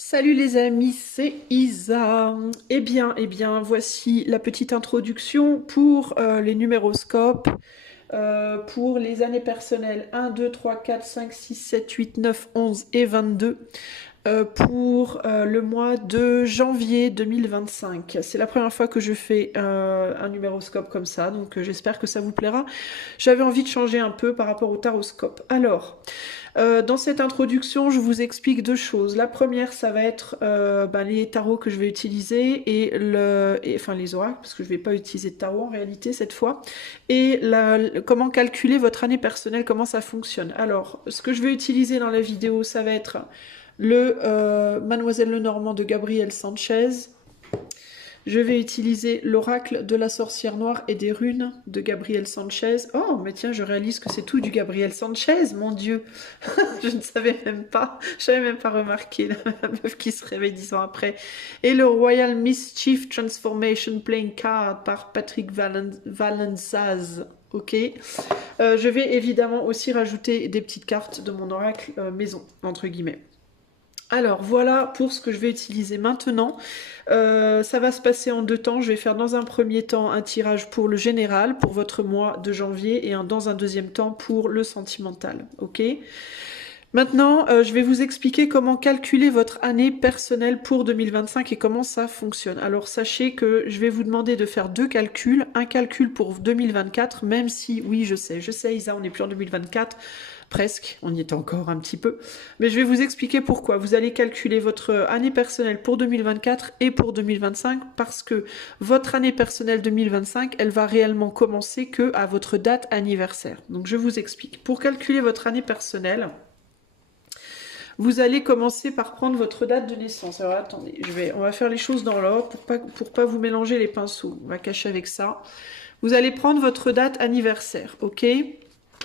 Salut les amis, c'est Isa. Eh bien, voici la petite introduction pour les numéroscopes, pour les années personnelles 1, 2, 3, 4, 5, 6, 7, 8, 9, 11 et 22 pour le mois de janvier 2025. C'est la première fois que je fais un numéroscope comme ça, donc j'espère que ça vous plaira. J'avais envie de changer un peu par rapport au taroscope. Alors, dans cette introduction, je vous explique deux choses. La première, ça va être les tarots que je vais utiliser enfin les oracles, parce que je ne vais pas utiliser de tarot en réalité cette fois, et comment calculer votre année personnelle, comment ça fonctionne. Alors, ce que je vais utiliser dans la vidéo, ça va être le Mademoiselle Lenormand de Gabriel Sanchez. Je vais utiliser l'oracle de la sorcière noire et des runes de Gabriel Sanchez. Oh, mais tiens, je réalise que c'est tout du Gabriel Sanchez, mon Dieu. Je ne savais même pas, j'avais même pas remarqué la meuf qui se réveille 10 ans après. Et le Royal Mischief Transformation Playing Card par Patrick Valenzaz. Ok. Je vais évidemment aussi rajouter des petites cartes de mon oracle maison, entre guillemets. Alors voilà pour ce que je vais utiliser maintenant. Ça va se passer en deux temps. Je vais faire dans un premier temps un tirage pour le général, pour votre mois de janvier, et dans un deuxième temps pour le sentimental. Ok. Maintenant, je vais vous expliquer comment calculer votre année personnelle pour 2025 et comment ça fonctionne. Alors sachez que je vais vous demander de faire deux calculs. Un calcul pour 2024, même si, oui, je sais, Isa, on n'est plus en 2024. Presque, on y est encore un petit peu. Mais je vais vous expliquer pourquoi. Vous allez calculer votre année personnelle pour 2024 et pour 2025 parce que votre année personnelle 2025, elle va réellement commencer que à votre date anniversaire. Donc je vous explique. Pour calculer votre année personnelle, vous allez commencer par prendre votre date de naissance. Alors attendez, on va faire les choses dans l'ordre pour pas vous mélanger les pinceaux. On va cacher avec ça. Vous allez prendre votre date anniversaire, ok ?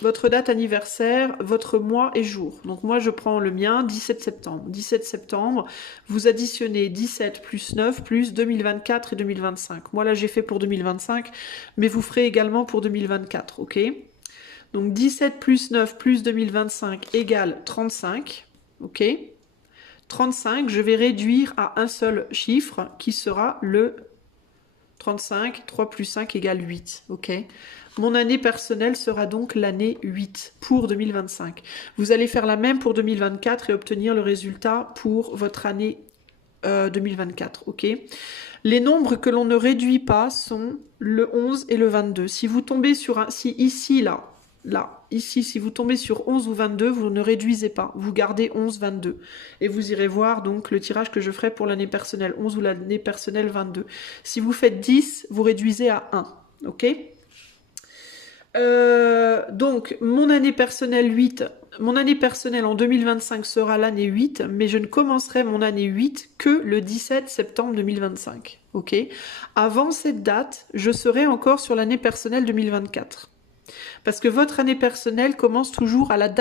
Votre date anniversaire, votre mois et jour. Donc moi je prends le mien, 17 septembre. 17 septembre, vous additionnez 17 plus 9 plus 2024 et 2025. Moi là j'ai fait pour 2025, mais vous ferez également pour 2024, ok ? Donc 17 plus 9 plus 2025 égale 35, ok ? 35, je vais réduire à un seul chiffre qui sera le 35, 3 plus 5 égale 8, ok ? Mon année personnelle sera donc l'année 8 pour 2025. Vous allez faire la même pour 2024 et obtenir le résultat pour votre année 2024, ok ? Les nombres que l'on ne réduit pas sont le 11 et le 22. Si vous tombez sur un... Si ici, ici, si vous tombez sur 11 ou 22, vous ne réduisez pas. Vous gardez 11, 22. Et vous irez voir donc le tirage que je ferai pour l'année personnelle 11 ou l'année personnelle 22. Si vous faites 10, vous réduisez à 1, ok ? Donc, mon année personnelle en 2025 sera l'année 8, mais je ne commencerai mon année 8 que le 17 septembre 2025. Ok ? Avant cette date, je serai encore sur l'année personnelle 2024. Parce que votre année personnelle commence toujours à votre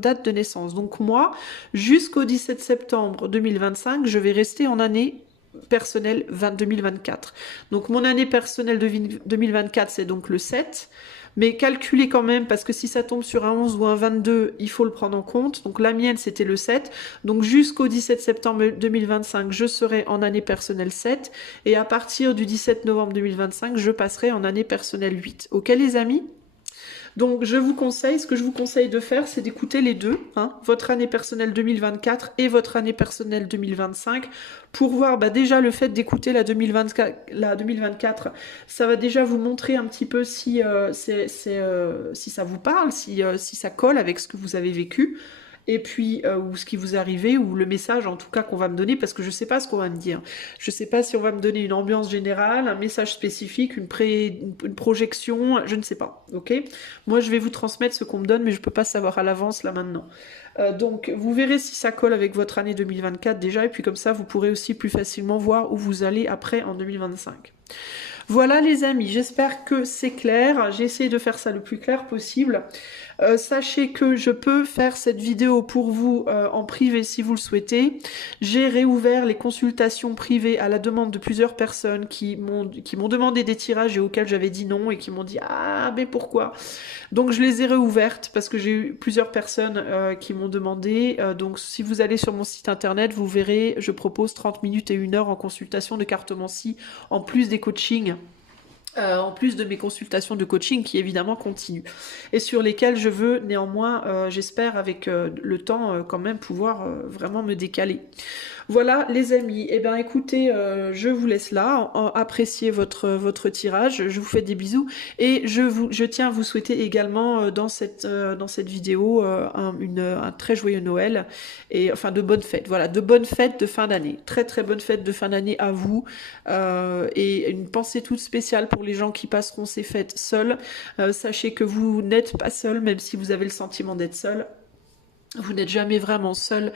date de naissance. Donc moi, jusqu'au 17 septembre 2025, je vais rester en année personnelle 2024. Donc mon année personnelle 2024, c'est donc le 7. Mais calculez quand même, parce que si ça tombe sur un 11 ou un 22, il faut le prendre en compte. Donc la mienne, c'était le 7. Donc jusqu'au 17 septembre 2025, je serai en année personnelle 7. Et à partir du 17 novembre 2025, je passerai en année personnelle 8. Ok les amis ? Donc ce que je vous conseille de faire, c'est d'écouter les deux, hein, votre année personnelle 2024 et votre année personnelle 2025, pour voir déjà le fait d'écouter la 2024, ça va déjà vous montrer un petit peu si ça vous parle, si ça colle avec ce que vous avez vécu. Et puis, ou ce qui vous est arrivé, ou le message en tout cas qu'on va me donner, parce que je ne sais pas ce qu'on va me dire. Je ne sais pas si on va me donner une ambiance générale, un message spécifique, une projection, je ne sais pas, ok ? Moi, je vais vous transmettre ce qu'on me donne, mais je ne peux pas savoir à l'avance, là, maintenant. Donc, vous verrez si ça colle avec votre année 2024 déjà, et puis comme ça, vous pourrez aussi plus facilement voir où vous allez après en 2025. Voilà les amis, j'espère que c'est clair. J'ai essayé de faire ça le plus clair possible. Sachez que je peux faire cette vidéo pour vous en privé si vous le souhaitez. J'ai réouvert les consultations privées à la demande de plusieurs personnes qui m'ont demandé des tirages et auxquels j'avais dit non et qui m'ont dit ah mais pourquoi? Donc je les ai réouvertes parce que j'ai eu plusieurs personnes qui m'ont demandé. Donc si vous allez sur mon site internet, vous verrez, je propose 30 minutes et 1 heure en consultation de cartomancie en plus des coachings. En plus de mes consultations de coaching qui évidemment continuent et sur lesquelles je veux néanmoins, j'espère avec le temps quand même pouvoir vraiment me décaler. Voilà les amis, eh bien écoutez, je vous laisse là, appréciez votre tirage, je vous fais des bisous et je tiens à vous souhaiter également dans cette vidéo un très joyeux Noël et enfin de bonnes fêtes, voilà, de bonnes fêtes de fin d'année, très très bonnes fêtes de fin d'année à vous et une pensée toute spéciale pour les gens qui passeront ces fêtes seuls. Sachez que vous n'êtes pas seuls, même si vous avez le sentiment d'être seul. Vous n'êtes jamais vraiment seul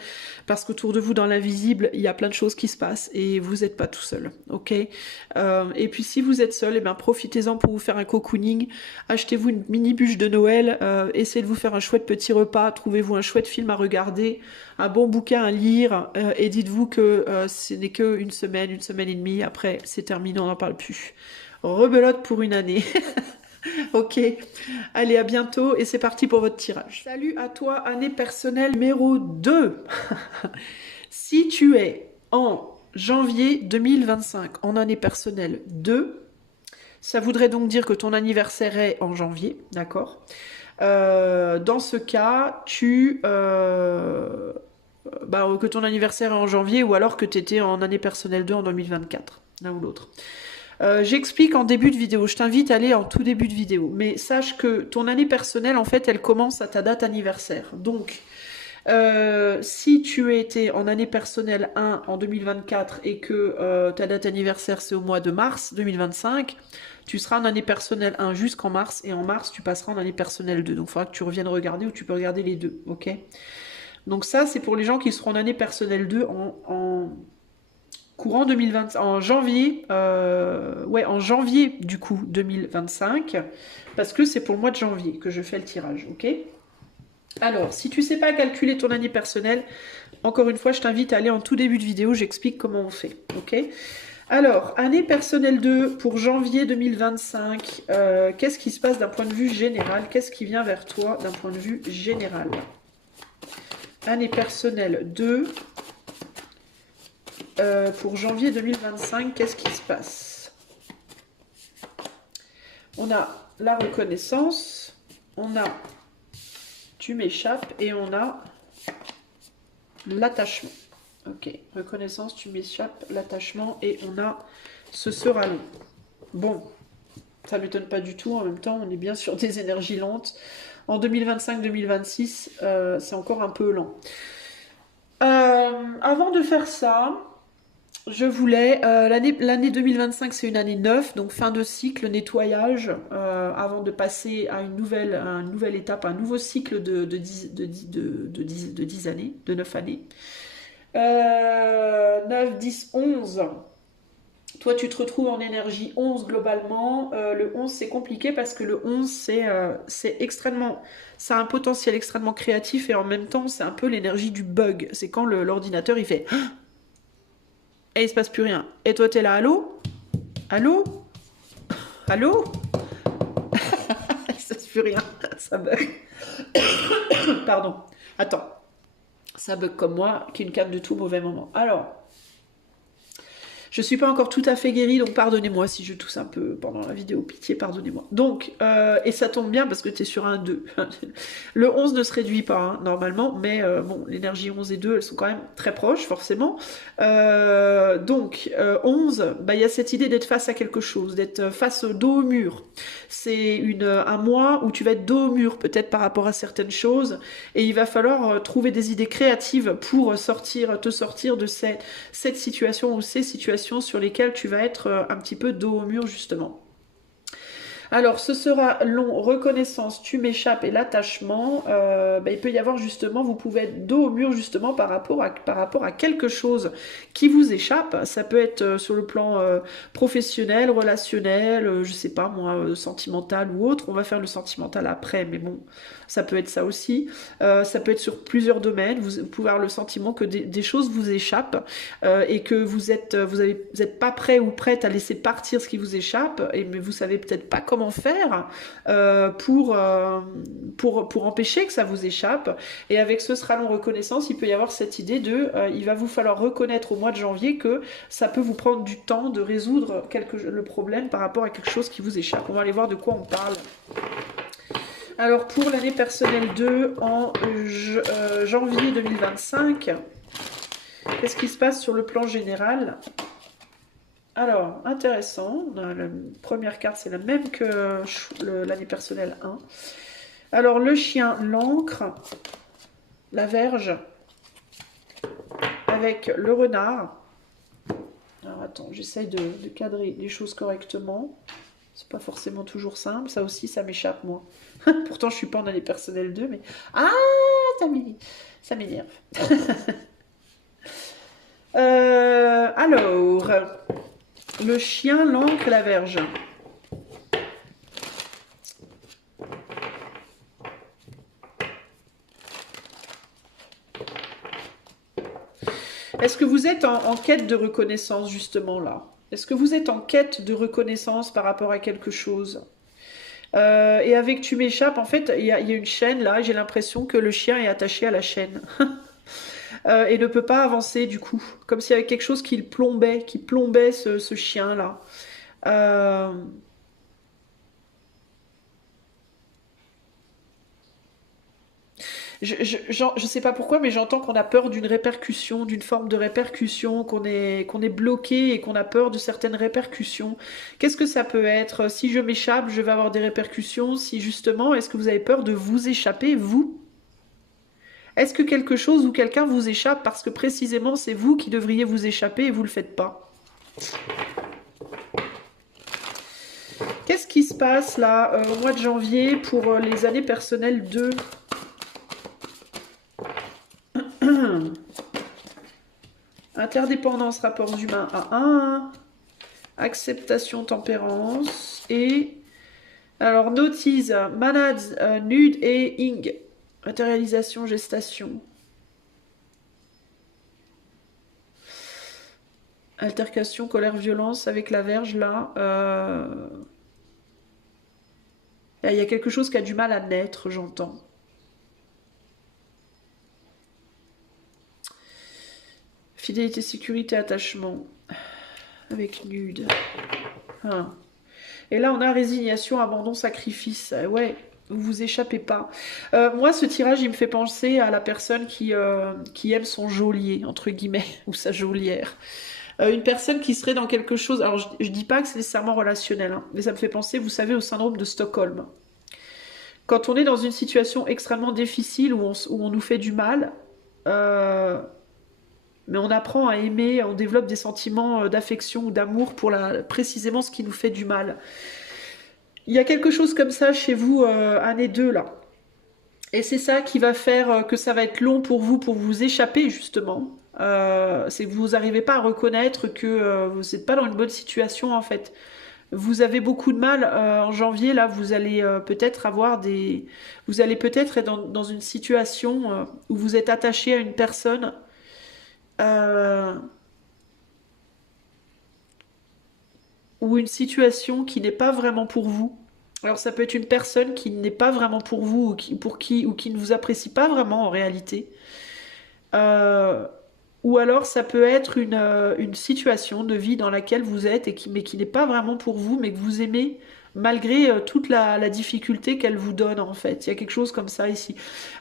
parce qu'autour de vous dans l'invisible il y a plein de choses qui se passent et vous n'êtes pas tout seul, ok. Et puis si vous êtes seul, eh bien profitez-en pour vous faire un cocooning, achetez-vous une mini bûche de Noël, essayez de vous faire un chouette petit repas, trouvez-vous un chouette film à regarder, un bon bouquin à lire et dites-vous que ce n'est que une semaine et demie, après c'est terminé, on n'en parle plus. Rebelote pour une année. Ok, allez, à bientôt et c'est parti pour votre tirage. Salut à toi, année personnelle numéro 2. Si tu es en janvier 2025, en année personnelle 2, ça voudrait donc dire que ton anniversaire est en janvier, d'accord? Dans ce cas, que ton anniversaire est en janvier ou alors que tu étais en année personnelle 2 en 2024, l'un ou l'autre. J'explique en début de vidéo, je t'invite à aller en tout début de vidéo, mais sache que ton année personnelle, en fait, elle commence à ta date anniversaire. Donc, si tu étais en année personnelle 1 en 2024 et que ta date anniversaire c'est au mois de mars 2025, tu seras en année personnelle 1 jusqu'en mars, et en mars, tu passeras en année personnelle 2. Donc, il faudra que tu reviennes regarder ou tu peux regarder les deux, ok? Donc ça, c'est pour les gens qui seront en année personnelle 2 en courant 2020, en janvier, en janvier du coup 2025, parce que c'est pour le mois de janvier que je fais le tirage, ok? Alors, si tu sais pas calculer ton année personnelle, encore une fois, je t'invite à aller en tout début de vidéo, j'explique comment on fait, ok? Alors, année personnelle 2 pour janvier 2025, qu'est-ce qui se passe d'un point de vue général? Qu'est-ce qui vient vers toi d'un point de vue général? Année personnelle 2... pour janvier 2025, qu'est-ce qui se passe? On a la reconnaissance, on a tu m'échappes et on a l'attachement. Ok, reconnaissance, tu m'échappes, l'attachement et on a ce sera long. Bon, ça ne m'étonne pas du tout, en même temps on est bien sur des énergies lentes. En 2025-2026, c'est encore un peu lent. Avant de faire ça, je voulais, l'année 2025 c'est une année 9, donc fin de cycle, nettoyage, avant de passer à une nouvelle étape, un nouveau cycle de 10 années, de 9 années. 9, 10, 11. Toi tu te retrouves en énergie 11 globalement. Le 11 c'est compliqué parce que le 11 c'est extrêmement... Ça a un potentiel extrêmement créatif et en même temps c'est un peu l'énergie du bug. C'est quand l'ordinateur il fait... Et il se passe plus rien. Et toi, t'es là, allô? Allô? Allô? Il se passe plus rien. Ça bug. Pardon. Attends. Ça bug comme moi, qui est une canne de tout mauvais moment. Alors, je suis pas encore tout à fait guérie, donc pardonnez-moi si je tousse un peu pendant la vidéo. Pitié, pardonnez-moi. Donc, et ça tombe bien parce que tu es sur un 2. Le 11 ne se réduit pas, hein, normalement, mais bon, l'énergie 11 et 2, elles sont quand même très proches, forcément. 11, il y a cette idée d'être face à quelque chose, d'être face au dos au mur. C'est un mois où tu vas être dos au mur, peut-être par rapport à certaines choses, et il va falloir trouver des idées créatives pour te sortir de cette situation ou ces situations sur lesquelles tu vas être un petit peu dos au mur justement. Alors, ce sera long, reconnaissance, tu m'échappes et l'attachement. Il peut y avoir justement, vous pouvez être dos au mur justement par rapport à quelque chose qui vous échappe. Ça peut être sur le plan professionnel, relationnel, je sais pas moi, sentimental ou autre. On va faire le sentimental après, mais bon, ça peut être ça aussi. Ça peut être sur plusieurs domaines. Vous pouvez avoir le sentiment que des choses vous échappent et que vous êtes pas prêt ou prête à laisser partir ce qui vous échappe, mais vous savez peut-être pas comment faire pour empêcher que ça vous échappe. Et avec ce sera long reconnaissance, il peut y avoir cette idée de il va vous falloir reconnaître au mois de janvier que ça peut vous prendre du temps de résoudre le problème par rapport à quelque chose qui vous échappe. On va aller voir de quoi on parle. Alors pour l'année personnelle 2 en janvier 2025, qu'est-ce qui se passe sur le plan général? Alors, intéressant. La première carte, c'est la même que l'année personnelle 1. Alors, le chien, l'encre, la verge, avec le renard. Alors, attends, j'essaye de cadrer les choses correctement. C'est pas forcément toujours simple. Ça aussi, ça m'échappe, moi. Pourtant, je suis pas en année personnelle 2, mais... Ah, ça m'énerve. Alors... Le chien, l'encre et la verge. Est-ce que vous êtes en quête de reconnaissance justement là? Est-ce que vous êtes en quête de reconnaissance par rapport à quelque chose? Et avec tu m'échappes, en fait, il y a une chaîne là, j'ai l'impression que le chien est attaché à la chaîne. Et ne peut pas avancer du coup. Comme s'il y avait quelque chose qui plombait ce chien-là. Euh, je sais pas pourquoi, mais j'entends qu'on a peur d'une répercussion, d'une forme de répercussion, qu'on est bloqué et qu'on a peur de certaines répercussions. Qu'est-ce que ça peut être? Si je m'échappe, je vais avoir des répercussions. Si justement, est-ce que vous avez peur de vous échapper, vous? Est-ce que quelque chose ou quelqu'un vous échappe parce que précisément c'est vous qui devriez vous échapper et vous le faites pas? Qu'est-ce qui se passe là au mois de janvier pour les années personnelles 2? Interdépendance, rapports humains à 1, acceptation, tempérance et... Alors, notice, manade, nude et ing. Matérialisation, gestation. Altercation, colère, violence avec la verge, là. Il y a quelque chose qui a du mal à naître, j'entends. Fidélité, sécurité, attachement. Avec nude. Ah. Et là, on a résignation, abandon, sacrifice. Ouais, vous vous échappez pas. Moi, ce tirage, il me fait penser à la personne qui aime son geôlier, entre guillemets, ou sa geôlière. Une personne qui serait dans quelque chose... Alors, je dis pas que c'est nécessairement relationnel, hein, mais ça me fait penser, vous savez, au syndrome de Stockholm. Quand on est dans une situation extrêmement difficile où on nous fait du mal, mais on apprend à aimer, on développe des sentiments d'affection ou d'amour pour précisément ce qui nous fait du mal. Il y a quelque chose comme ça chez vous, année 2, là. Et c'est ça qui va faire que ça va être long pour vous échapper, justement. C'est que vous n'arrivez pas à reconnaître que vous n'êtes pas dans une bonne situation, en fait. Vous avez beaucoup de mal en janvier, là, vous allez peut-être avoir des... Vous allez peut-être être dans une situation où vous êtes attaché à une personne euh, ou une situation qui n'est pas vraiment pour vous. Alors ça peut être une personne qui n'est pas vraiment pour vous ou qui ne vous apprécie pas vraiment en réalité. Euh, ou alors ça peut être une situation de vie dans laquelle vous êtes mais qui n'est pas vraiment pour vous, mais que vous aimez malgré toute la difficulté qu'elle vous donne en fait. Il y a quelque chose comme ça ici.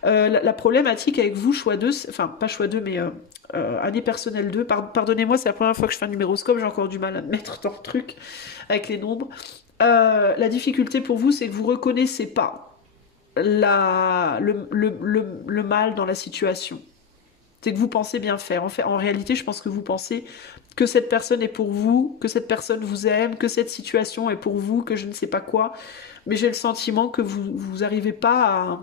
La problématique avec vous, choix 2, enfin pas choix 2, mais année personnelle 2, pardonnez-moi, c'est la première fois que je fais un numéroscope, j'ai encore du mal à me mettre dans le truc avec les nombres. La difficulté pour vous, c'est que vous reconnaissez pas le mal dans la situation. C'est que vous pensez bien faire. En fait, en réalité, je pense que vous pensez que cette personne est pour vous, que cette personne vous aime, que cette situation est pour vous, que je ne sais pas quoi. Mais j'ai le sentiment que vous n'arrivez pas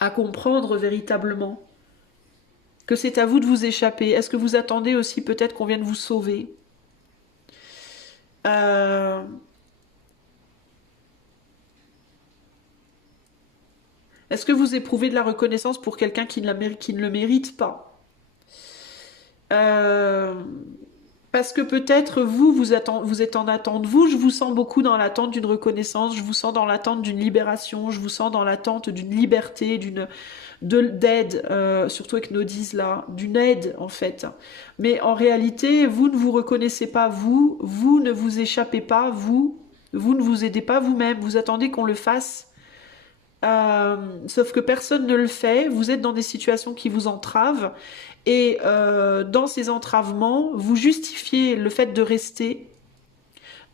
à comprendre véritablement. Que c'est à vous de vous échapper. Est-ce que vous attendez aussi peut-être qu'on vienne vous sauver? Euh, Est-ce que vous éprouvez de la reconnaissance pour quelqu'un qui ne le mérite pas? Euh, Parce que peut-être vous êtes en attente. Vous, je vous sens beaucoup dans l'attente d'une reconnaissance, je vous sens dans l'attente d'une libération, je vous sens dans l'attente d'une liberté, d'aide, surtout avec nos dix là, d'une aide en fait. Mais en réalité, vous ne vous reconnaissez pas vous ne vous échappez pas vous ne vous aidez pas vous-même, vous attendez qu'on le fasse. Sauf que personne ne le fait, vous êtes dans des situations qui vous entravent, et dans ces entravements, vous justifiez le fait de rester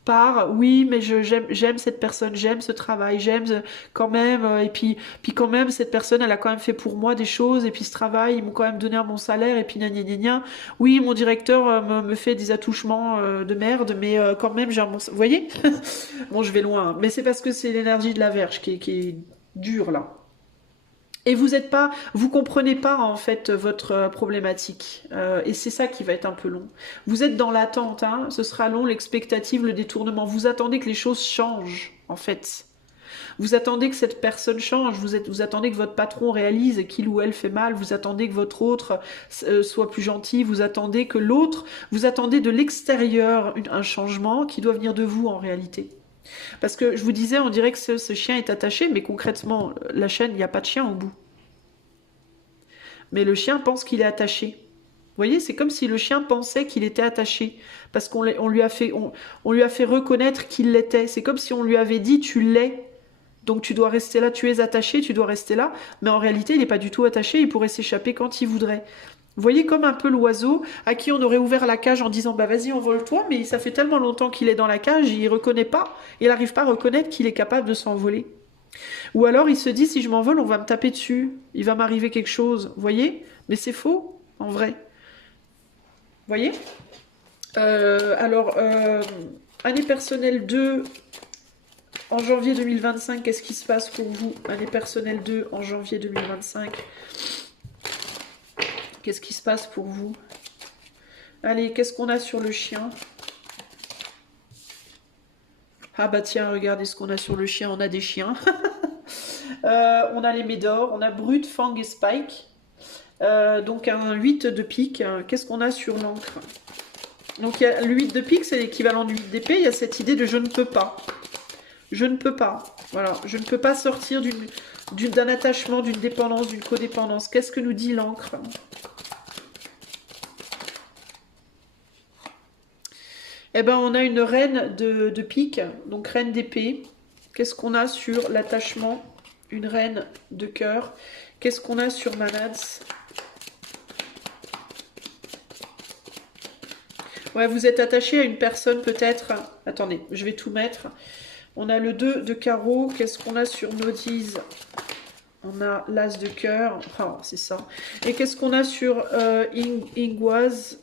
par oui, mais j'aime cette personne, j'aime ce travail, j'aime quand même, et puis quand même, cette personne, elle a quand même fait pour moi des choses, et puis ce travail, ils m'ont quand même donné un bon salaire, et puis gna gna gna gna. Oui, mon directeur me fait des attouchements de merde, mais quand même, j'ai un bon. Vous voyez? Bon, je vais loin, hein. Mais c'est parce que c'est l'énergie de la Vierge qui est dure là. Et vous comprenez pas en fait votre problématique. Et c'est ça qui va être un peu long. Vous êtes dans l'attente, hein, ce sera long, l'expectative, le détournement. Vous attendez que les choses changent, en fait. Vous attendez que cette personne change, vous attendez que votre patron réalise qu'il ou elle fait mal, vous attendez que votre autre soit plus gentil, vous attendez que l'autre, vous attendez de l'extérieur un changement qui doit venir de vous en réalité. Parce que je vous disais, on dirait que ce chien est attaché, mais concrètement, la chaîne, il n'y a pas de chien au bout. Mais le chien pense qu'il est attaché. Vous voyez, c'est comme si le chien pensait qu'il était attaché, parce on lui a fait reconnaître qu'il l'était. C'est comme si on lui avait dit, tu l'es, donc tu dois rester là, tu es attaché, tu dois rester là. Mais en réalité, il n'est pas du tout attaché, il pourrait s'échapper quand il voudrait. Vous voyez comme un peu l'oiseau à qui on aurait ouvert la cage en disant bah vas-y envole-toi, mais ça fait tellement longtemps qu'il est dans la cage, il reconnaît pas, il n'arrive pas à reconnaître qu'il est capable de s'envoler. Ou alors il se dit si je m'envole on va me taper dessus, il va m'arriver quelque chose, vous voyez? Mais c'est faux en vrai. Vous voyez? Année personnelle 2 en janvier 2025, qu'est-ce qui se passe pour vous? Année personnelle 2 en janvier 2025. Qu'est-ce qui se passe pour vous? Allez, qu'est-ce qu'on a sur le chien? Ah bah tiens, regardez ce qu'on a sur le chien, on a des chiens. On a les Médors, on a Brut, Fang et Spike. Donc un 8 de pique. Qu'est-ce qu'on a sur l'encre? Donc le 8 de pique, c'est l'équivalent du 8 d'épée. Il y a cette idée de je ne peux pas. Je ne peux pas. Voilà, je ne peux pas sortir d'un attachement, d'une dépendance, d'une codépendance. Qu'est-ce que nous dit l'encre? Eh ben, on a une reine de pique, donc reine d'épée. Qu'est-ce qu'on a sur l'attachement? Une reine de cœur. Qu'est-ce qu'on a sur Manads? Ouais, vous êtes attaché à une personne peut-être. Attendez, je vais tout mettre. On a le 2 de carreau. Qu'est-ce qu'on a sur Nodis? On a l'as de cœur. Ah, c'est ça. Et qu'est-ce qu'on a sur Ingwaz?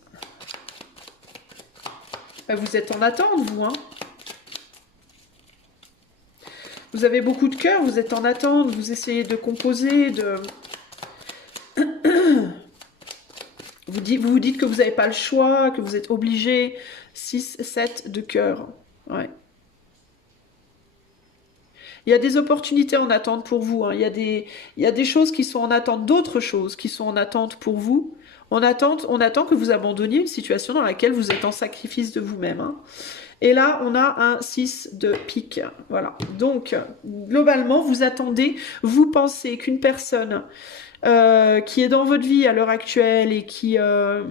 Vous êtes en attente, vous, hein? Vous avez beaucoup de cœur, vous êtes en attente, vous essayez de composer, vous vous dites que vous n'avez pas le choix, que vous êtes obligé. 6, 7 de cœur. Ouais. Il y a des opportunités en attente pour vous, hein. Il y a des choses qui sont en attente, d'autres choses qui sont en attente pour vous. On attend que vous abandonniez une situation dans laquelle vous êtes en sacrifice de vous-même, hein. Et là, on a un 6 de pique. Voilà. Donc, globalement, vous attendez, vous pensez qu'une personne qui est dans votre vie à l'heure actuelle et qui est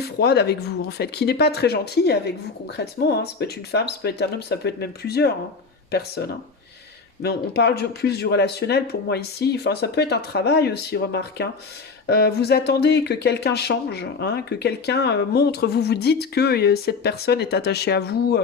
froide avec vous, en fait, qui n'est pas très gentille avec vous concrètement, hein. Ça peut être une femme, ça peut être un homme, ça peut être même plusieurs personnes, hein. Mais on parle plus du relationnel pour moi ici. Enfin, ça peut être un travail aussi, remarque, hein. Vous attendez que quelqu'un change, hein, que quelqu'un montre. Vous vous dites que cette personne est attachée à vous,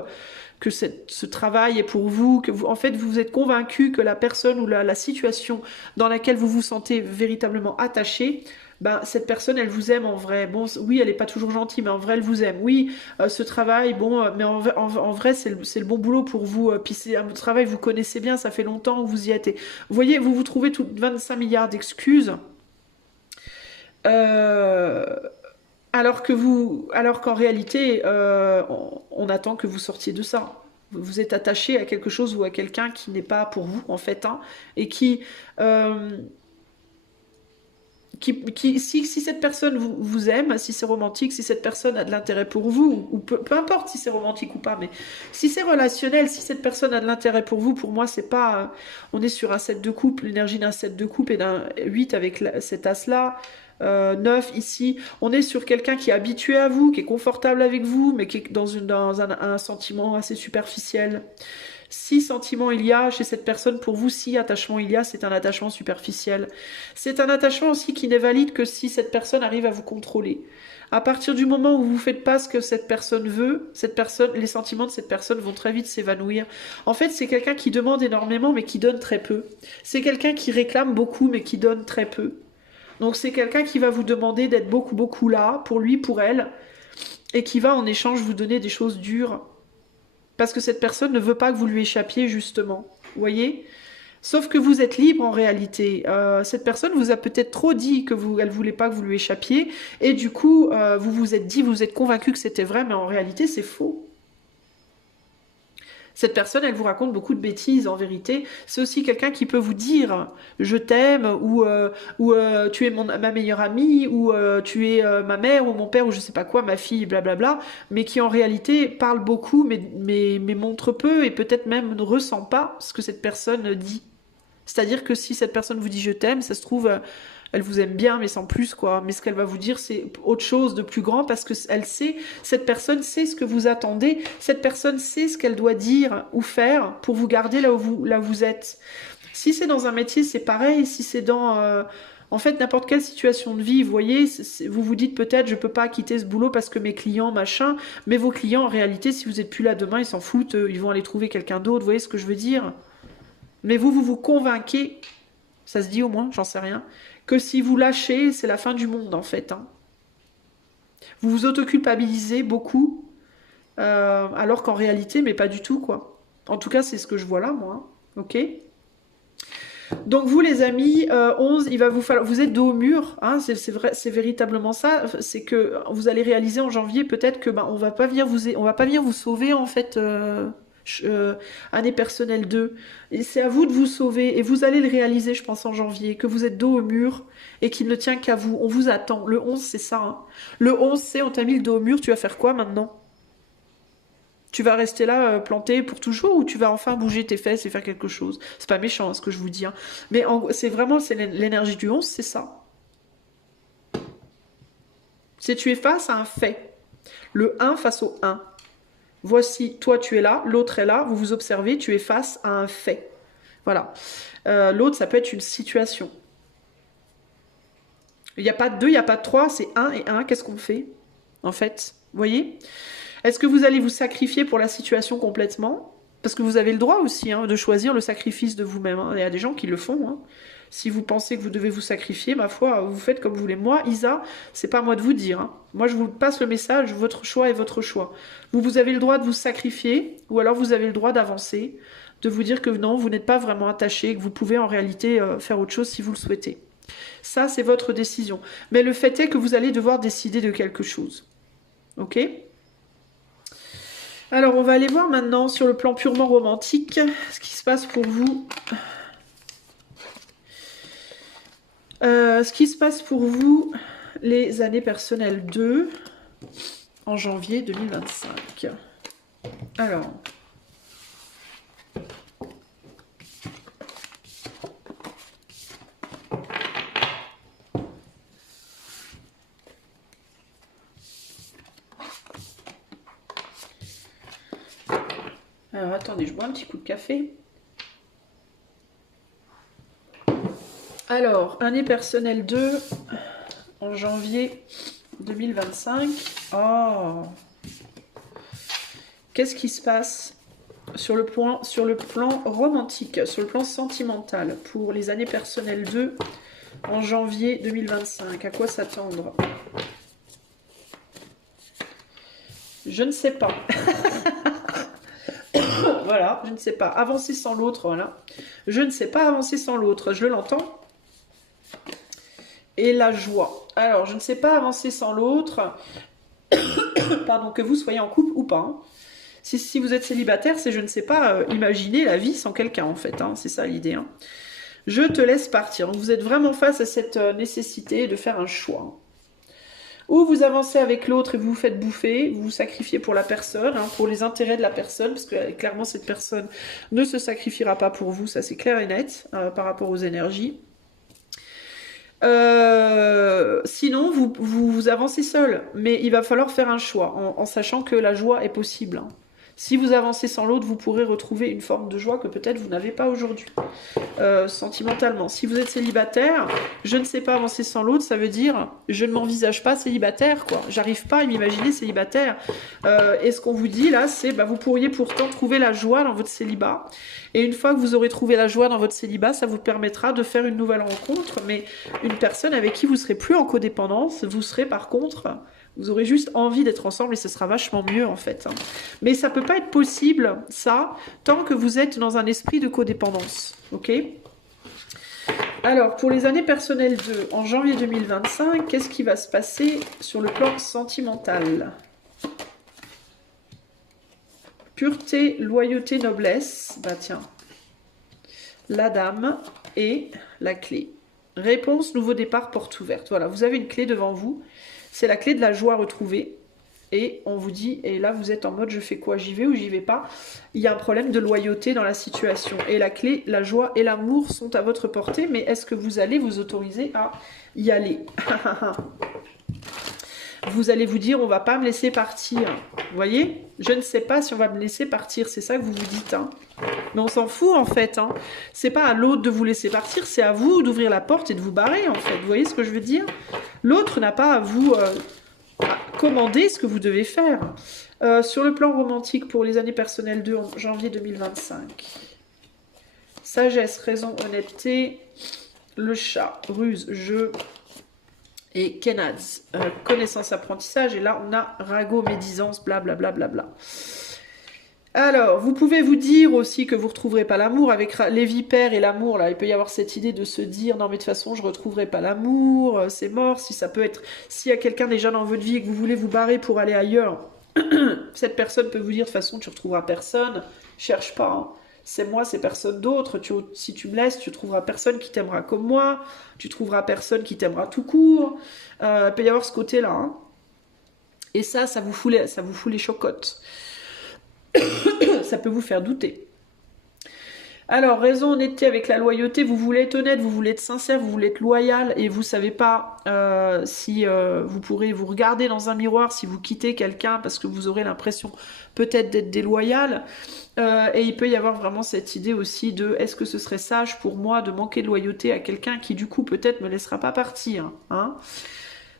que ce travail est pour vous, que vous, en fait, vous êtes convaincu que la personne ou la situation dans laquelle vous vous sentez véritablement attaché, ben, cette personne, elle vous aime en vrai. Bon, oui, elle n'est pas toujours gentille, mais en vrai, elle vous aime. Oui, ce travail, bon, mais en vrai, c'est le bon boulot pour vous. Puis c'est un travail, vous connaissez bien, ça fait longtemps que vous y êtes. Et, vous voyez, vous vous trouvez toutes 25 milliards d'excuses. Euh, alors qu'en réalité, on attend que vous sortiez de ça. Vous êtes attaché à quelque chose ou à quelqu'un qui n'est pas pour vous, en fait, hein, et euh, si cette personne vous aime, si c'est romantique, si cette personne a de l'intérêt pour vous, ou peu importe si c'est romantique ou pas, mais si c'est relationnel, si cette personne a de l'intérêt pour vous, pour moi, c'est pas. On est sur un 7 de coupe, l'énergie d'un 7 de coupe et d'un 8 avec cet as-là. 9 ici, on est sur quelqu'un qui est habitué à vous, qui est confortable avec vous, mais qui est dans un sentiment assez superficiel. Si sentiment il y a chez cette personne pour vous, si attachement il y a, c'est un attachement superficiel. C'est un attachement aussi qui n'est valide que si cette personne arrive à vous contrôler. À partir du moment où vous ne faites pas ce que cette personne veut, les sentiments de cette personne vont très vite s'évanouir. En fait, c'est quelqu'un qui demande énormément mais qui donne très peu. C'est quelqu'un qui réclame beaucoup mais qui donne très peu. Donc c'est quelqu'un qui va vous demander d'être beaucoup là, pour lui, pour elle, et qui va en échange vous donner des choses dures. Parce que cette personne ne veut pas que vous lui échappiez, justement. Vous voyez? Sauf que vous êtes libre en réalité. Cette personne vous a peut-être trop dit que elle voulait pas que vous lui échappiez, et du coup, vous vous êtes dit, vous êtes convaincu que c'était vrai, mais en réalité, c'est faux. Cette personne, elle vous raconte beaucoup de bêtises, en vérité. C'est aussi quelqu'un qui peut vous dire je t'aime, ou tu es ma meilleure amie, ou tu es ma mère, ou mon père, ou je sais pas quoi, ma fille, blablabla, mais qui en réalité parle beaucoup, mais montre peu, et peut-être même ne ressent pas ce que cette personne dit. C'est-à-dire que si cette personne vous dit je t'aime, ça se trouve, elle vous aime bien, mais sans plus, quoi. Mais ce qu'elle va vous dire, c'est autre chose de plus grand, parce que elle sait, cette personne sait ce que vous attendez, cette personne sait ce qu'elle doit dire ou faire pour vous garder là où vous êtes. Si c'est dans un métier, c'est pareil. Si c'est dans, en fait, n'importe quelle situation de vie, vous voyez, vous vous dites peut-être, je peux pas quitter ce boulot parce que mes clients, machin, mais vos clients, en réalité, si vous êtes plus là demain, ils s'en foutent, ils vont aller trouver quelqu'un d'autre, vous voyez ce que je veux dire? Mais vous convainquez, ça se dit au moins, j'en sais rien, que si vous lâchez, c'est la fin du monde en fait. Hein. Vous vous autoculpabilisez beaucoup, alors qu'en réalité, mais pas du tout quoi. En tout cas, c'est ce que je vois là, moi. Hein. Ok. Donc vous les amis, 11, il va vous falloir, vous êtes dos au mur, hein, c'est vrai, c'est véritablement ça. C'est que vous allez réaliser en janvier peut-être que on va pas venir vous sauver en fait. Année personnelle 2. Et c'est à vous de vous sauver. Et vous allez le réaliser, je pense, en janvier, que vous êtes dos au mur et qu'il ne tient qu'à vous. On vous attend. Le 11, c'est ça. Hein. Le 11, c'est on t'a mis le dos au mur, tu vas faire quoi maintenant? Tu vas rester là planté pour toujours ou tu vas enfin bouger tes fesses et faire quelque chose? C'est pas méchant ce que je vous dis. Hein. Mais c'est vraiment l'énergie du 11, c'est ça. C'est tu es face à un fait. Le 1 face au 1. Voici, toi tu es là, l'autre est là, vous vous observez, tu es face à un fait. Voilà. L'autre, ça peut être une situation. Il n'y a pas de 2, il n'y a pas de 3, c'est 1 et 1. Qu'est-ce qu'on fait, en fait? Vous voyez? Est-ce que vous allez vous sacrifier pour la situation complètement? Parce que vous avez le droit aussi hein, de choisir le sacrifice de vous-même. Hein. Il y a des gens qui le font. Hein. Si vous pensez que vous devez vous sacrifier, ma foi, vous faites comme vous voulez. Moi, Isa, c'est pas à moi de vous dire. Hein. Moi, je vous passe le message, votre choix est votre choix. Vous avez le droit de vous sacrifier, ou alors vous avez le droit d'avancer, de vous dire que non, vous n'êtes pas vraiment attaché, que vous pouvez en réalité faire autre chose si vous le souhaitez. Ça, c'est votre décision. Mais le fait est que vous allez devoir décider de quelque chose. Ok ? Alors, on va aller voir maintenant sur le plan purement romantique ce qui se passe pour vous. Ce qui se passe pour vous les années personnelles 2 en janvier 2025. Alors. Alors, attendez, je bois un petit coup de café. Alors, année personnelle 2 en janvier 2025. Oh! Qu'est-ce qui se passe? sur le plan romantique, sur le plan sentimental, pour les années personnelles 2 en janvier 2025. À quoi s'attendre? Je ne sais pas. Voilà, je ne sais pas. Avancer sans l'autre, voilà. Je ne sais pas avancer sans l'autre, je l'entends. Et la joie. Alors, je ne sais pas avancer sans l'autre. Pardon, que vous soyez en couple ou pas. Hein. Si vous êtes célibataire, c'est je ne sais pas imaginer la vie sans quelqu'un, en fait. Hein. C'est ça l'idée. Hein. Je te laisse partir. Donc, vous êtes vraiment face à cette nécessité de faire un choix. Ou vous avancez avec l'autre et vous vous faites bouffer, vous vous sacrifiez pour la personne, hein, pour les intérêts de la personne, parce que clairement cette personne ne se sacrifiera pas pour vous, ça c'est clair et net par rapport aux énergies. Sinon, vous avancez seul, mais il va falloir faire un choix, en sachant que la joie est possible. Hein. Si vous avancez sans l'autre, vous pourrez retrouver une forme de joie que peut-être vous n'avez pas aujourd'hui, sentimentalement. Si vous êtes célibataire, je ne sais pas avancer sans l'autre, ça veut dire je ne m'envisage pas célibataire, quoi. J'arrive pas à m'imaginer célibataire. Et ce qu'on vous dit là, c'est vous pourriez pourtant trouver la joie dans votre célibat. Et une fois que vous aurez trouvé la joie dans votre célibat, ça vous permettra de faire une nouvelle rencontre, mais une personne avec qui vous serez plus en codépendance, vous serez par contre... Vous aurez juste envie d'être ensemble et ce sera vachement mieux en fait. Hein. Mais ça peut pas être possible, ça, tant que vous êtes dans un esprit de codépendance. Ok ? Alors, pour les années personnelles 2, en janvier 2025, qu'est-ce qui va se passer sur le plan sentimental? Pureté, loyauté, noblesse. Bah tiens. La dame et la clé. Réponse, nouveau départ, porte ouverte. Voilà, vous avez une clé devant vous. C'est la clé de la joie retrouvée. Et on vous dit, et là vous êtes en mode je fais quoi? J'y vais ou j'y vais pas? Il y a un problème de loyauté dans la situation. Et la clé, la joie et l'amour sont à votre portée. Mais est-ce que vous allez vous autoriser à y aller? Vous allez vous dire, on va pas me laisser partir. Vous voyez? Je ne sais pas si on va me laisser partir. C'est ça que vous vous dites. Hein. Mais on s'en fout en fait. Hein. C'est pas à l'autre de vous laisser partir. C'est à vous d'ouvrir la porte et de vous barrer en fait. Vous voyez ce que je veux dire? L'autre n'a pas à vous commander ce que vous devez faire. Sur le plan romantique pour les années personnelles 2 en janvier 2025. Sagesse, raison, honnêteté. Le chat, ruse, jeu. Et Kenaz, connaissance, apprentissage. Et là, on a ragot, médisance, blablabla. Bla, bla, bla. Alors, vous pouvez vous dire aussi que vous ne retrouverez pas l'amour. Avec les vipères et l'amour, là, il peut y avoir cette idée de se dire, non mais de toute façon, je ne retrouverai pas l'amour, c'est mort. Si ça peut être, s'il y a quelqu'un déjà dans votre vie et que vous voulez vous barrer pour aller ailleurs, cette personne peut vous dire, de toute façon, tu ne retrouveras personne, cherche pas. Hein. C'est moi, c'est personne d'autre. Si tu me laisses, tu trouveras personne qui t'aimera comme moi. Tu trouveras personne qui t'aimera tout court. Il peut y avoir ce côté-là. Hein. Et ça vous fout les chocottes. Ça peut vous faire douter. Alors, raison, honnêteté avec la loyauté. Vous voulez être honnête, vous voulez être sincère, vous voulez être loyal. Et vous ne savez pas si vous pourrez vous regarder dans un miroir si vous quittez quelqu'un parce que vous aurez l'impression peut-être d'être déloyal. Et il peut y avoir vraiment cette idée aussi de est-ce que ce serait sage pour moi de manquer de loyauté à quelqu'un qui du coup peut-être me laissera pas partir, hein.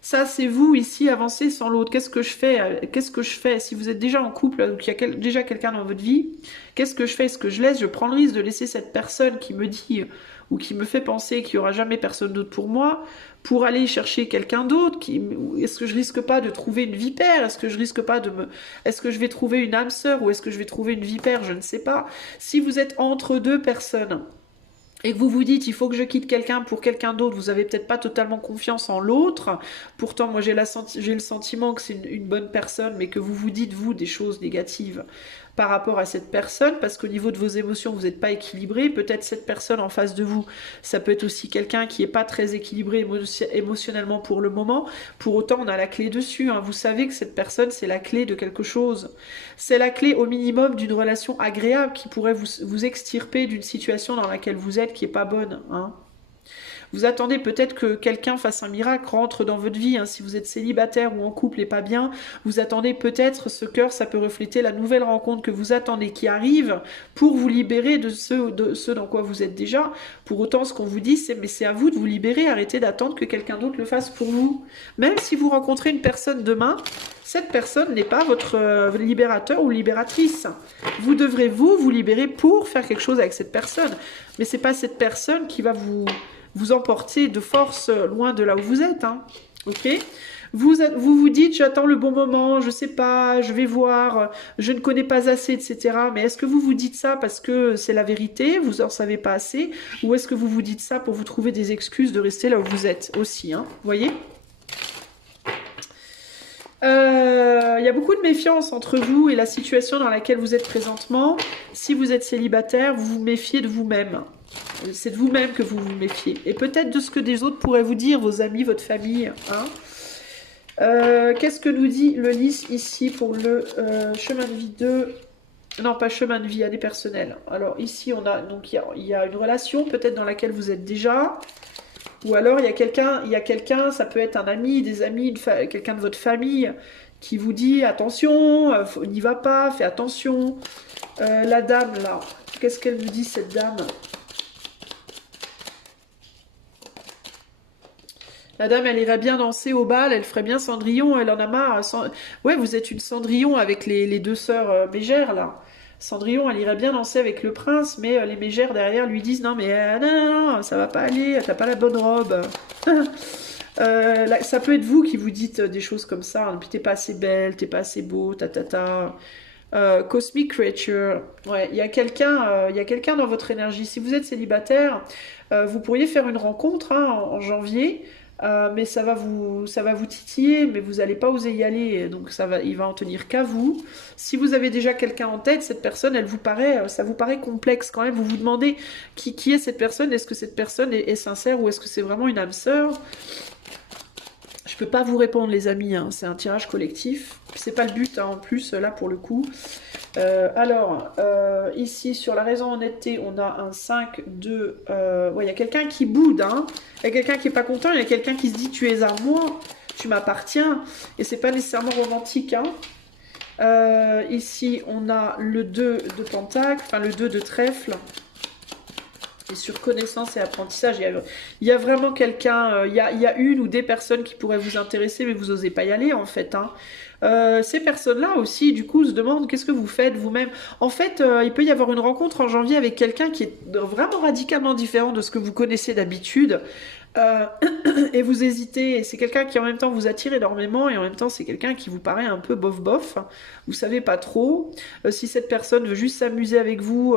Ça, c'est vous ici, avancer sans l'autre. Qu'est-ce que je fais? Qu'est-ce que je fais? Si vous êtes déjà en couple, ou qu'il y a déjà quelqu'un dans votre vie, qu'est-ce que je fais? Est-ce que je laisse? Je prends le risque de laisser cette personne qui me dit ou qui me fait penser qu'il n'y aura jamais personne d'autre pour moi, pour aller chercher quelqu'un d'autre? Est-ce que je risque pas de trouver une vipère? Est-ce que je risque pas Est-ce que je vais trouver une âme sœur ou est-ce que je vais trouver une vipère? Je ne sais pas. Si vous êtes entre deux personnes et que vous vous dites, il faut que je quitte quelqu'un pour quelqu'un d'autre, vous avez peut-être pas totalement confiance en l'autre, pourtant moi j'ai le sentiment que c'est une bonne personne, mais que vous vous dites, vous, des choses négatives par rapport à cette personne, parce qu'au niveau de vos émotions, vous n'êtes pas équilibré, peut-être cette personne en face de vous, ça peut être aussi quelqu'un qui n'est pas très équilibré émotionnellement pour le moment, pour autant on a la clé dessus, hein. Vous savez que cette personne, c'est la clé de quelque chose, c'est la clé au minimum d'une relation agréable qui pourrait vous extirper d'une situation dans laquelle vous êtes qui n'est pas bonne, hein. Vous attendez peut-être que quelqu'un fasse un miracle, rentre dans votre vie, hein, si vous êtes célibataire ou en couple et pas bien, vous attendez peut-être, ce cœur, ça peut refléter la nouvelle rencontre que vous attendez qui arrive pour vous libérer de ce dans quoi vous êtes déjà. Pour autant, ce qu'on vous dit, c'est mais c'est à vous de vous libérer, arrêtez d'attendre que quelqu'un d'autre le fasse pour vous. Même si vous rencontrez une personne demain, cette personne n'est pas votre libérateur ou libératrice. Vous devrez vous libérer pour faire quelque chose avec cette personne. Mais c'est pas cette personne qui va vous emporter de force loin de là où vous êtes. Hein. Ok ? Vous dites, j'attends le bon moment, je sais pas, je vais voir, je ne connais pas assez, etc. Mais est-ce que vous vous dites ça parce que c'est la vérité, vous en savez pas assez, ou est-ce que vous vous dites ça pour vous trouver des excuses de rester là où vous êtes aussi, hein, vous voyez ? Il y a beaucoup de méfiance entre vous et la situation dans laquelle vous êtes présentement. Si vous êtes célibataire, vous vous méfiez de vous-même. C'est de vous-même que vous vous méfiez. Et peut-être de ce que des autres pourraient vous dire, vos amis, votre famille, hein. Qu'est-ce que nous dit le lys ici pour le chemin de vie 2? Non, pas chemin de vie, année personnelle. Alors ici, on a donc il y a une relation peut-être dans laquelle vous êtes déjà, ou alors il y a quelqu'un, ça peut être un ami, des amis, quelqu'un de votre famille qui vous dit attention, n'y va pas, fais attention. La dame là, qu'est-ce qu'elle nous dit cette dame? La dame, elle irait bien danser au bal, elle ferait bien Cendrillon, elle en a marre. Ouais, vous êtes une Cendrillon avec les deux sœurs mégères, là. Cendrillon, elle irait bien danser avec le prince, mais les mégères derrière lui disent non, mais non, ça va pas aller, t'as pas la bonne robe. Là, ça peut être vous qui vous dites des choses comme ça, hein, puis t'es pas assez belle, t'es pas assez beau, ta. Cosmic Creature. Ouais, il y a quelqu'un dans votre énergie. Si vous êtes célibataire, vous pourriez faire une rencontre hein, en janvier, mais ça va vous titiller, mais vous n'allez pas oser y aller. Donc il va en tenir qu'à vous. Si vous avez déjà quelqu'un en tête, cette personne, ça vous paraît complexe quand même. Vous vous demandez qui est cette personne. Est-ce que cette personne est sincère ou est-ce que c'est vraiment une âme sœur? Je peux pas vous répondre les amis, hein. C'est un tirage collectif. C'est pas le but hein, en plus là pour le coup. Ici sur la raison honnêteté, on a un 5, 2. Ouais, il y a quelqu'un qui boude, hein. Il y a quelqu'un qui est pas content, il y a quelqu'un qui se dit tu es à moi, tu m'appartiens. Et c'est pas nécessairement romantique, hein. Ici on a le 2 de pentacle, enfin le 2 de trèfle. Et sur connaissance et apprentissage, il y a vraiment quelqu'un, il y a une ou des personnes qui pourraient vous intéresser, mais vous n'osez pas y aller en fait. Hein. Ces personnes-là aussi, du coup, se demandent qu'est-ce que vous faites vous-même. En fait, il peut y avoir une rencontre en janvier avec quelqu'un qui est vraiment radicalement différent de ce que vous connaissez d'habitude. Et vous hésitez, et c'est quelqu'un qui en même temps vous attire énormément et en même temps c'est quelqu'un qui vous paraît un peu bof, vous savez pas trop si cette personne veut juste s'amuser avec vous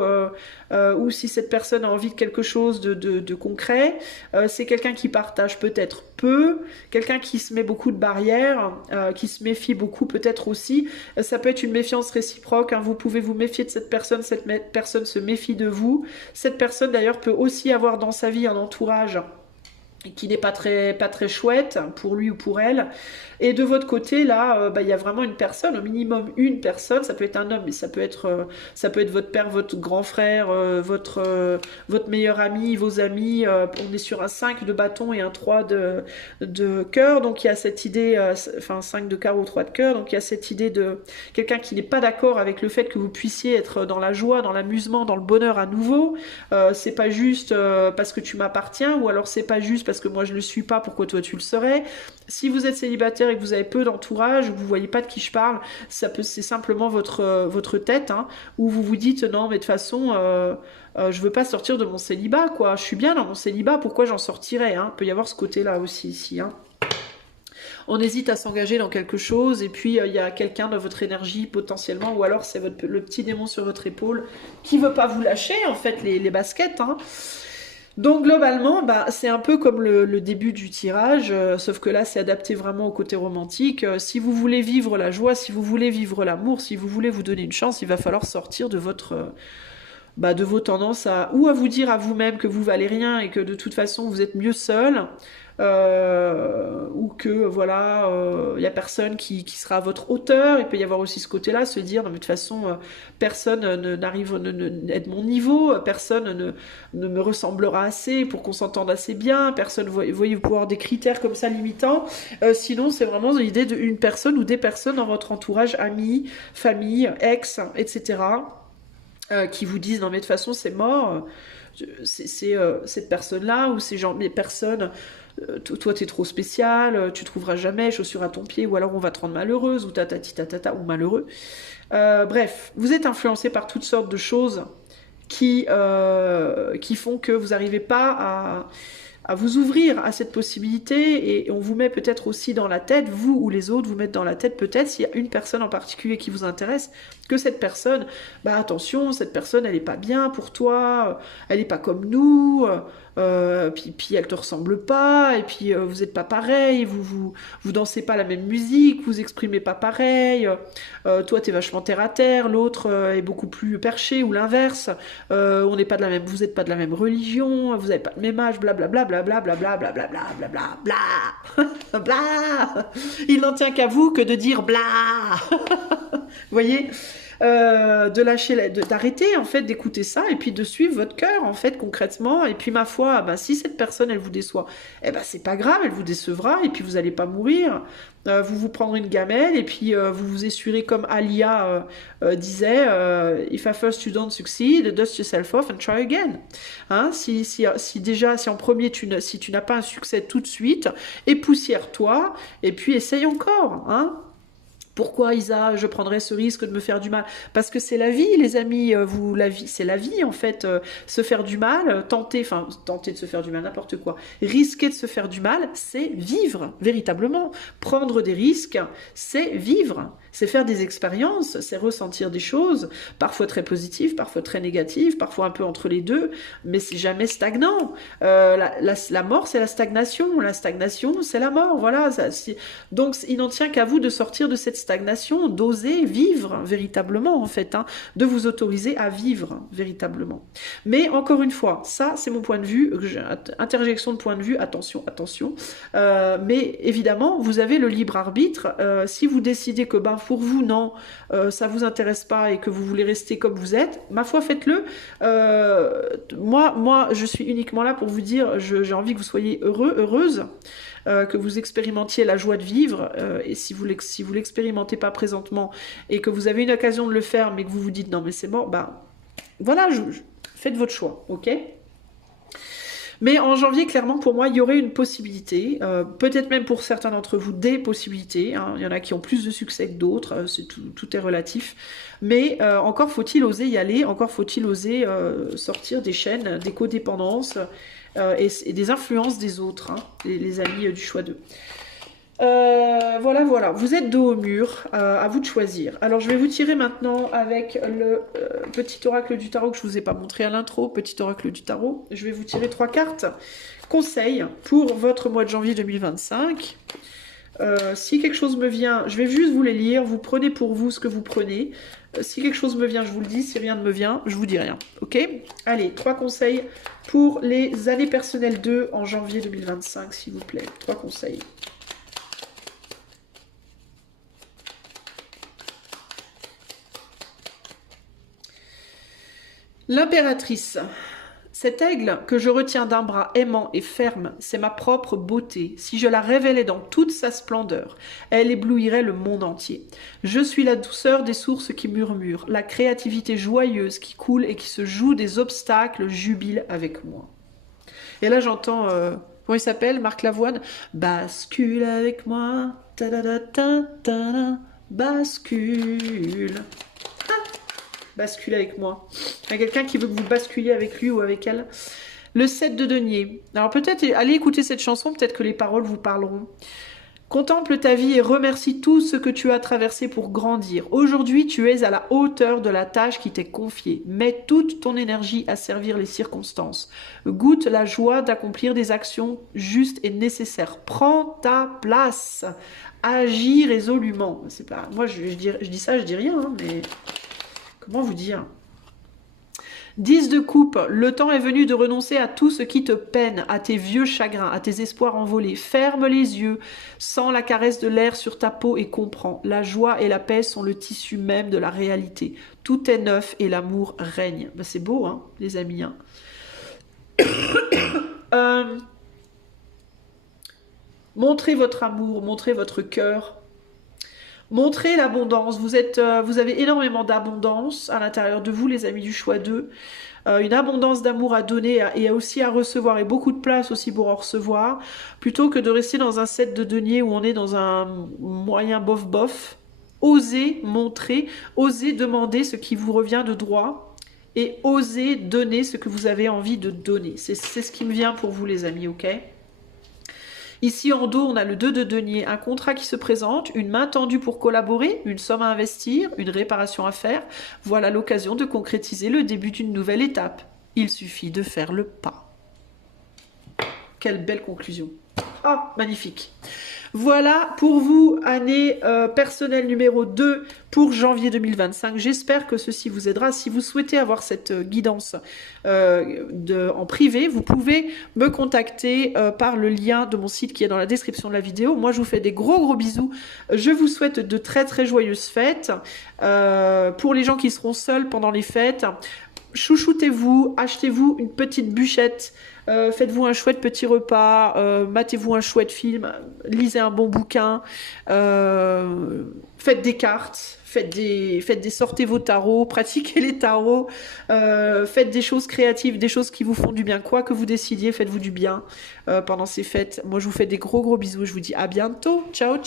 ou si cette personne a envie de quelque chose de concret. C'est quelqu'un qui partage peut-être peu, quelqu'un qui se met beaucoup de barrières, qui se méfie beaucoup peut-être aussi. Ça peut être une méfiance réciproque, hein. Vous pouvez vous méfier de cette personne se méfie de vous. Cette personne d'ailleurs peut aussi avoir dans sa vie un entourage qui n'est pas très chouette pour lui ou pour elle. Et de votre côté, là, il y a vraiment une personne, au minimum une personne, ça peut être un homme, mais ça peut être votre père, votre grand frère, votre meilleur ami, vos amis. On est sur un 5 de bâton et un 3 de cœur, donc il y a cette idée, enfin 5 de carreau, 3 de cœur, donc il y a cette idée de quelqu'un qui n'est pas d'accord avec le fait que vous puissiez être dans la joie, dans l'amusement, dans le bonheur à nouveau. C'est pas juste parce que tu m'appartiens, ou alors c'est pas juste parce que moi je le suis pas, pourquoi toi tu le serais. Si vous êtes célibataire et que vous avez peu d'entourage, vous voyez pas de qui je parle, c'est simplement votre tête, hein, où vous vous dites non mais de toute façon je veux pas sortir de mon célibat, quoi. Je suis bien dans mon célibat, pourquoi j'en sortirais, hein. Il peut y avoir ce côté-là aussi ici, hein. On hésite à s'engager dans quelque chose et puis il y a quelqu'un dans votre énergie potentiellement, ou alors c'est le petit démon sur votre épaule qui veut pas vous lâcher en fait les baskets, hein. Donc globalement, c'est un peu comme le début du tirage, sauf que là c'est adapté vraiment au côté romantique. Si vous voulez vivre la joie, si vous voulez vivre l'amour, si vous voulez vous donner une chance, il va falloir sortir de de vos tendances à vous dire à vous-même que vous valez rien et que de toute façon vous êtes mieux seul, ou que voilà, y a personne qui sera à votre hauteur. Il peut y avoir aussi ce côté-là, se dire non mais de toute façon personne n'arrive à mon niveau, personne ne me ressemblera assez pour qu'on s'entende assez bien, personne, voyez, vous pouvez avoir des critères comme ça limitants. Sinon c'est vraiment l'idée d'une personne ou des personnes dans votre entourage, amis, famille, ex, etc. Qui vous disent non mais de toute façon c'est mort, c'est cette personne-là ou ces gens, les personnes toi t'es trop spécial, tu trouveras jamais chaussure à ton pied, ou alors on va te rendre malheureuse, ou tatati tatata, ou malheureux. Bref, vous êtes influencé par toutes sortes de choses qui font que vous n'arrivez pas à vous ouvrir à cette possibilité, et on vous met peut-être aussi dans la tête, vous ou les autres, vous mettent dans la tête peut-être, s'il y a une personne en particulier qui vous intéresse, que cette personne, bah attention, cette personne elle est pas bien pour toi, elle est pas comme nous, puis elle te ressemble pas, et puis vous n'êtes pas pareil, vous dansez pas la même musique, vous exprimez pas pareil, toi t'es vachement terre à terre, l'autre est beaucoup plus perché, ou l'inverse, on n'est pas de la même, vous n'êtes pas de la même religion, vous n'avez pas le même âge, blablabla, blablabla, blablabla, blablabla, bla, bla. Il n'en tient qu'à vous que de dire bla. Vous voyez, de lâcher, d'arrêter en fait d'écouter ça, et puis de suivre votre cœur en fait concrètement. Et puis ma foi, bah, si cette personne elle vous déçoit, eh ben c'est pas grave, elle vous décevra, et puis vous allez pas mourir. Vous vous prendrez une gamelle, et puis vous vous essuierez comme Alia disait, if at first you don't succeed, dust yourself off and try again. Hein, si déjà, si en premier si tu n'as pas un succès tout de suite, époussière-toi, et puis essaye encore, hein. Pourquoi, Isa, je prendrais ce risque de me faire du mal? Parce que c'est la vie, les amis. La vie, c'est la vie, en fait. Se faire du mal, tenter de se faire du mal, n'importe quoi. Risquer de se faire du mal, c'est vivre, véritablement. Prendre des risques, c'est vivre. C'est faire des expériences, c'est ressentir des choses, parfois très positives, parfois très négatives, parfois un peu entre les deux, mais c'est jamais stagnant. La mort, c'est la stagnation. La stagnation, c'est la mort. Voilà. Donc, il n'en tient qu'à vous de sortir de cette stagnation, d'oser vivre véritablement, en fait, hein, de vous autoriser à vivre véritablement. Mais encore une fois, ça, c'est mon point de vue, interjection de point de vue, attention, attention. Mais évidemment, vous avez le libre arbitre. Si vous décidez que, pour vous, non, ça vous intéresse pas, et que vous voulez rester comme vous êtes, ma foi, faites-le. Moi, je suis uniquement là pour vous dire, j'ai envie que vous soyez heureux, heureuse, que vous expérimentiez la joie de vivre, et si vous l'expérimentez pas présentement, et que vous avez une occasion de le faire, mais que vous vous dites non mais c'est mort, voilà, faites votre choix, ok? Mais en janvier, clairement, pour moi, il y aurait une possibilité, peut-être même pour certains d'entre vous, des possibilités, hein. Il y en a qui ont plus de succès que d'autres, tout est relatif, mais encore faut-il oser y aller, encore faut-il oser sortir des chaînes, des codépendances, et des influences des autres, hein, les amis du choix d'eux. Voilà, vous êtes dos au mur, à vous de choisir. Alors je vais vous tirer maintenant avec le petit oracle du tarot que je vous ai pas montré à l'intro, petit oracle du tarot. Je vais vous tirer 3 cartes conseils pour votre mois de janvier 2025. Si quelque chose me vient, je vais juste vous les lire, vous prenez pour vous ce que vous prenez. Si quelque chose me vient, je vous le dis, si rien ne me vient, je vous dis rien, ok? Allez, 3 conseils pour les années personnelles 2 en janvier 2025, s'il vous plaît. 3 conseils. L'impératrice. Cet aigle que je retiens d'un bras aimant et ferme, c'est ma propre beauté. Si je la révélais dans toute sa splendeur, elle éblouirait le monde entier. Je suis la douceur des sources qui murmurent, la créativité joyeuse qui coule et qui se joue des obstacles jubile avec moi. Et là j'entends, comment il s'appelle, Marc Lavoine? Bascule avec moi, ta da da ta ta, bascule. Basculer avec moi. Il y a quelqu'un qui veut que vous basculiez avec lui ou avec elle. Le 7 de denier. Alors peut-être, allez écouter cette chanson, peut-être que les paroles vous parleront. Contemple ta vie et remercie tout ce que tu as traversé pour grandir. Aujourd'hui, tu es à la hauteur de la tâche qui t'est confiée. Mets toute ton énergie à servir les circonstances. Goûte la joie d'accomplir des actions justes et nécessaires. Prends ta place. Agis résolument. C'est pas, moi, je dis ça, je dis rien, hein, mais... Comment vous dire? 10 de coupe, le temps est venu de renoncer à tout ce qui te peine, à tes vieux chagrins, à tes espoirs envolés. Ferme les yeux, sens la caresse de l'air sur ta peau et comprends. La joie et la paix sont le tissu même de la réalité. Tout est neuf et l'amour règne. C'est beau, hein, les amis, hein. Montrez votre amour, montrez votre cœur. Montrez l'abondance. Vous avez énormément d'abondance à l'intérieur de vous, les amis du choix 2. Une abondance d'amour à donner et aussi à recevoir, et beaucoup de place aussi pour en recevoir, plutôt que de rester dans un set de deniers où on est dans un moyen bof-bof. Osez montrer, osez demander ce qui vous revient de droit et osez donner ce que vous avez envie de donner. C'est ce qui me vient pour vous, les amis, ok? Ici en dos, on a le 2 de denier, un contrat qui se présente, une main tendue pour collaborer, une somme à investir, une réparation à faire. Voilà l'occasion de concrétiser le début d'une nouvelle étape. Il suffit de faire le pas. Quelle belle conclusion. Ah, magnifique. Voilà pour vous, année personnelle numéro 2 pour janvier 2025. J'espère que ceci vous aidera. Si vous souhaitez avoir cette guidance en privé, vous pouvez me contacter par le lien de mon site qui est dans la description de la vidéo. Moi, je vous fais des gros bisous. Je vous souhaite de très joyeuses fêtes. Pour les gens qui seront seuls pendant les fêtes, chouchoutez-vous, achetez-vous une petite bûchette, faites-vous un chouette petit repas, matez-vous un chouette film, lisez un bon bouquin, faites des cartes, sortez vos tarots, pratiquez les tarots, faites des choses créatives, des choses qui vous font du bien, quoi que vous décidiez, faites-vous du bien pendant ces fêtes. Moi, je vous fais des gros bisous, je vous dis à bientôt, ciao.